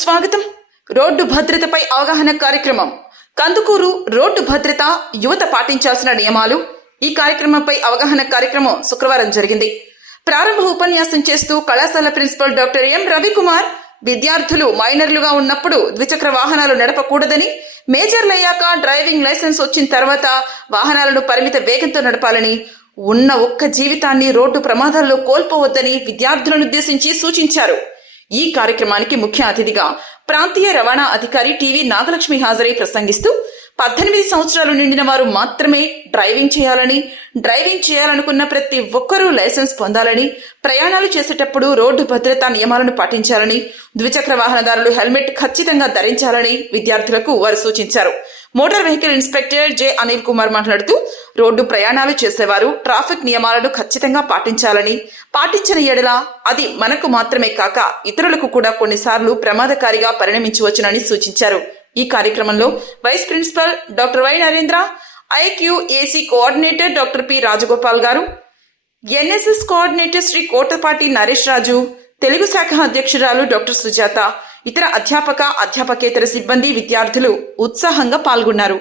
స్వాగతం. రోడ్డు భద్రతపై అవగాహన కార్యక్రమం. కందుకూరు రోడ్డు భద్రత యువత పాటించాల్సిన నియమాలు. ఈ కార్యక్రమంపై అవగాహన కార్యక్రమం శుక్రవారం జరిగింది. ప్రారంభ ఉపన్యాసం చేస్తూ కళాశాల ప్రిన్సిపల్ డాక్టర్ ఎం రవికుమార్ విద్యార్థులు మైనర్లుగా ఉన్నప్పుడు ద్విచక్ర వాహనాలు నడపకూడదని, మేజర్లయ్యాక డ్రైవింగ్ లైసెన్స్ వచ్చిన తర్వాత వాహనాలను పరిమిత వేగంతో నడపాలని, ఉన్న ఒక్క జీవితాన్ని రోడ్డు ప్రమాదాల్లో కోల్పోవద్దని విద్యార్థులను ఉద్దేశించి సూచించారు. ఈ కార్యక్రమానికి ముఖ్య అతిథిగా ప్రాంతీయ రవాణా అధికారి టీవీ నాగలక్ష్మి హాజరై ప్రసంగిస్తూ 18 సంవత్సరాలు నిండిన వారు మాత్రమే డ్రైవింగ్ చేయాలని, డ్రైవింగ్ చేయాలనుకున్న ప్రతి ఒక్కరూ లైసెన్స్ పొందాలని, ప్రయాణాలు చేసేటప్పుడు రోడ్డు భద్రతా నియమాలను పాటించాలని, ద్విచక్ర వాహనదారులు హెల్మెట్ ఖచ్చితంగా ధరించాలని విద్యార్థులకు వారు సూచించారు. Motor vehicle inspector J Anil Kumar మాట్లాడుతూ, రోడ్డు ప్రయాణాలు చేసేవారు ట్రాఫిక్ నియమాలను ఖచ్చితంగా పాటించాలని, పాటించిన ఎడల అది మనకు మాత్రమే కాక ఇతరులకు కూడా కొన్నిసార్లు ప్రమాదకారిగా పరిణమించవచ్చునని సూచించారు. ఈ కార్యక్రమంలో vice principal doctor Y Narendra, IQAC coordinator doctor P Rajagopal garu, NSS coordinator Shri Kotapati Naresh Raju, Telugu శాఖ అధ్యక్షురాలు డాక్టర్ సుజాత, ఇతర అధ్యాపకేతర సిబ్బంది, విద్యార్థులు ఉత్సాహంగా పాల్గొన్నారు.